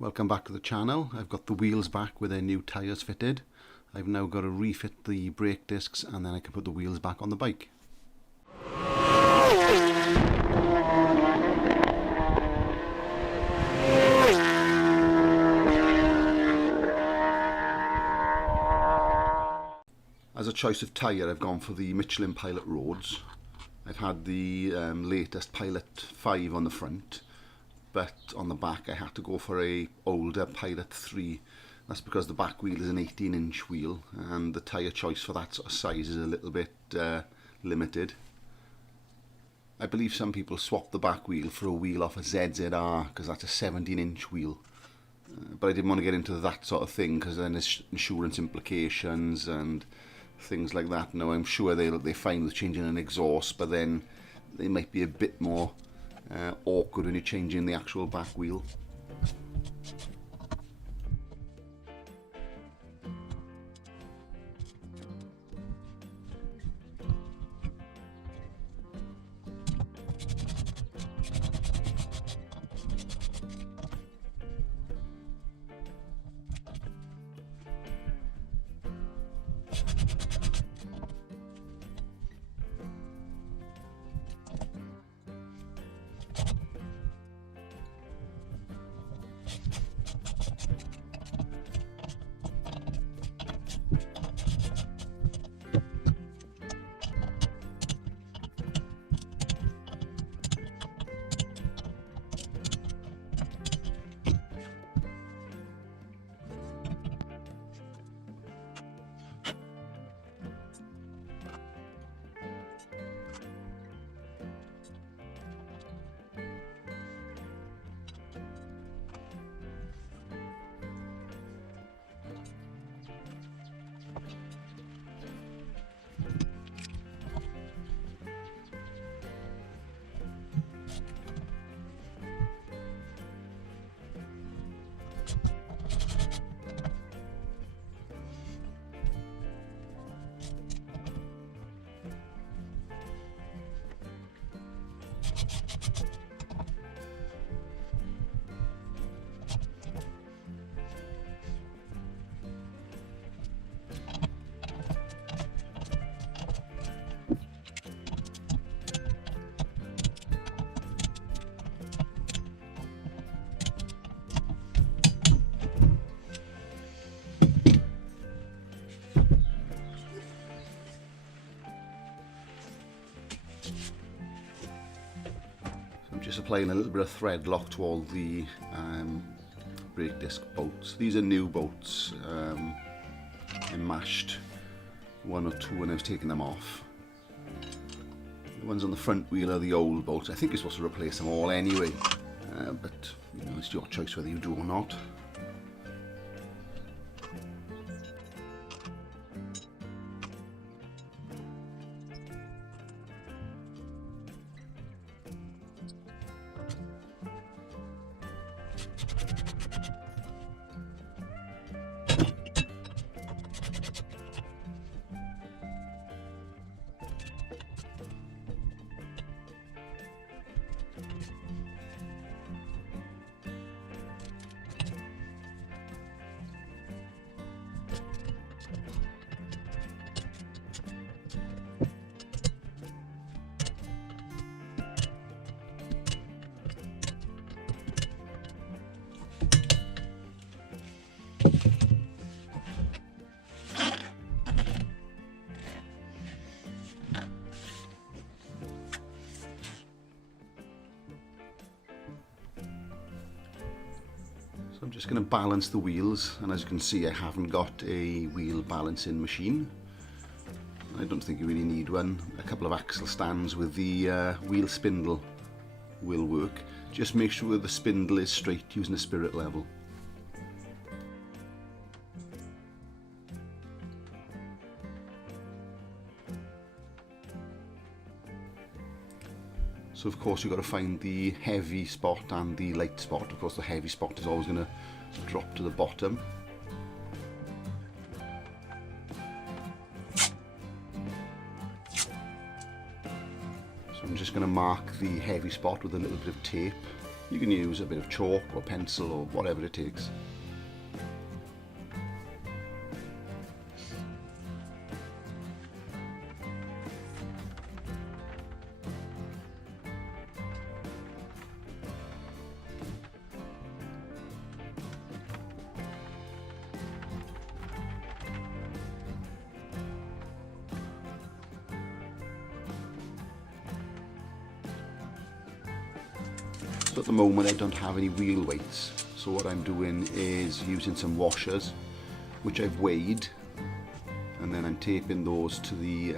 Welcome back to the channel. I've got the wheels back with their new tyres fitted. I've now got to refit the brake discs and then I can put the wheels back on the bike. As a choice of tyre, I've gone for the Michelin Pilot Roads. I've had the latest Pilot 5 on the front, but on the back I had to go for a older Pilot 3. That's because the back wheel is an 18-inch wheel and the tyre choice for that sort of size is a little bit limited. I believe some people swap the back wheel for a wheel off a ZZR because that's a 17-inch wheel. But I didn't want to get into that sort of thing because then there's insurance implications and things like that. Now I'm sure they're fine with changing an exhaust, but then they might be a bit more awkward when you're changing the actual back wheel. Just applying a little bit of thread lock to all the brake disc bolts. These are new bolts. I mashed one or two when I was taking them off. The ones on the front wheel are the old bolts. I think you're supposed to replace them all anyway, but you know, it's your choice whether you do or not. I'm just going to balance the wheels, and as you can see I haven't got a wheel balancing machine. I don't think you really need one. A couple of axle stands with the wheel spindle will work. Just make sure the spindle is straight using a spirit level. So of course you've got to find the heavy spot and the light spot. Of course the heavy spot is always going to drop to the bottom. So I'm just going to mark the heavy spot with a little bit of tape. You can use a bit of chalk or pencil or whatever it takes. So at the moment I don't have any wheel weights, so what I'm doing is using some washers which I've weighed, and then I'm taping those to the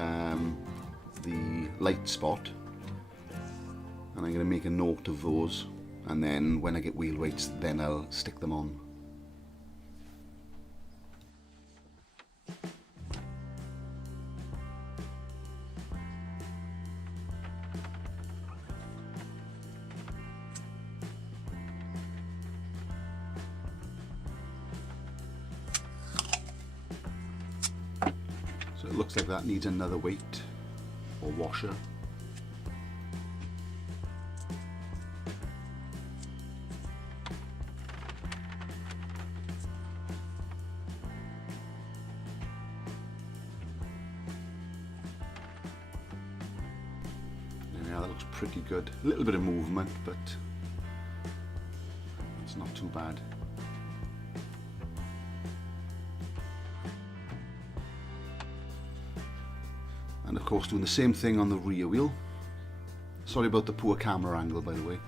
light spot, and I'm going to make a note of those, and then when I get wheel weights then I'll stick them on. So it looks like that needs another weight or washer. Yeah, that looks pretty good. A little bit of movement, but it's not too bad. And of course doing the same thing on the rear wheel. Sorry about the poor camera angle, by the way.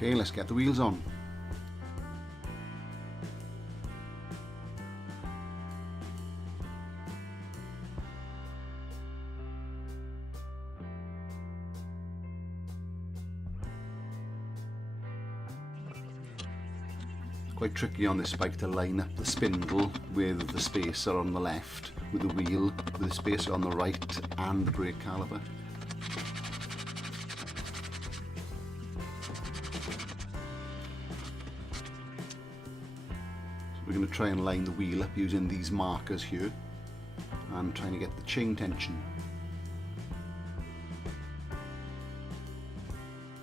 Okay, let's get the wheels on. Quite tricky on this bike to line up the spindle with the spacer on the left, with the wheel, with the spacer on the right and the brake caliper. We're going to try and line the wheel up using these markers here and trying to get the chain tension.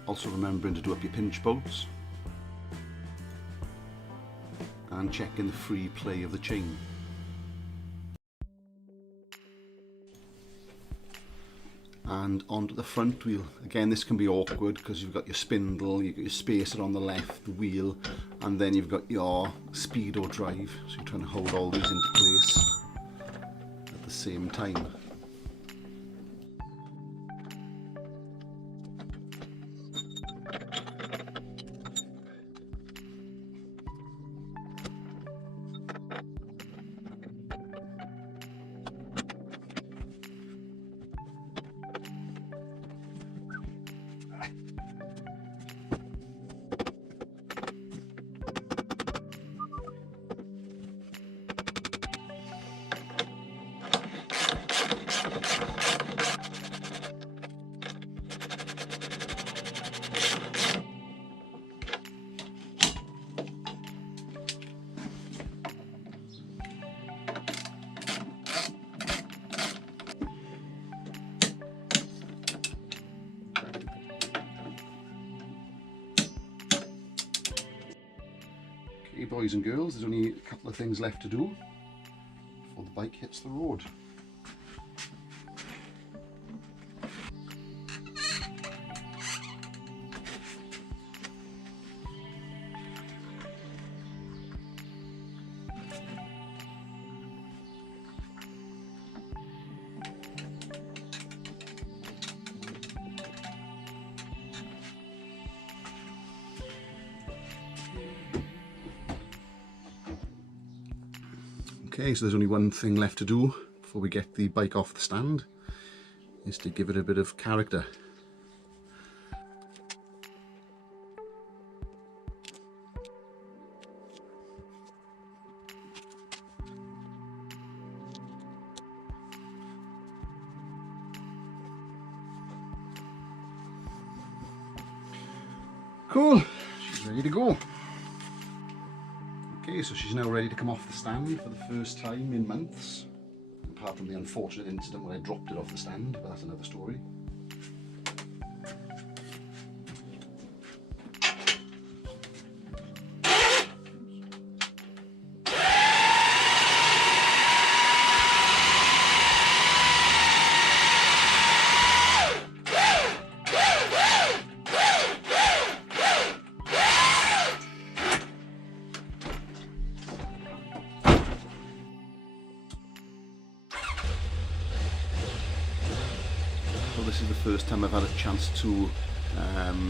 Also remembering to do up your pinch bolts and checking the free play of the chain. And onto the front wheel. Again, this can be awkward because you've got your spindle, you've got your spacer on the left wheel, and then you've got your speedo drive, so you're trying to hold all these into place at the same time. Okay, boys and girls, there's only a couple of things left to do before the bike hits the road. Okay, so there's only one thing left to do before we get the bike off the stand, is to give it a bit of character. Cool, she's ready to go. Okay, so she's now ready to come off the stand for the first time in months. Apart from the unfortunate incident when I dropped it off the stand, but that's another story. So this is the first time I've had a chance to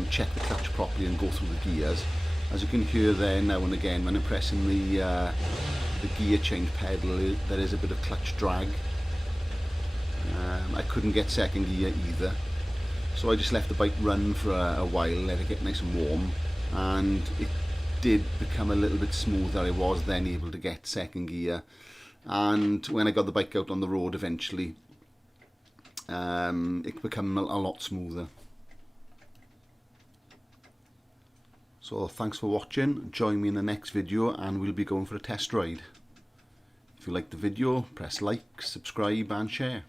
check the clutch properly and go through the gears. As you can hear there now and again when I'm pressing the gear change pedal, there is a bit of clutch drag. I couldn't get second gear either, so I just left the bike run for a while, let it get nice and warm, and it did become a little bit smoother. I was then able to get second gear, and when I got the bike out on the road eventually, it became a lot smoother. So thanks for watching, join me in the next video and we'll be going for a test ride. If you liked the video, press like, subscribe and share.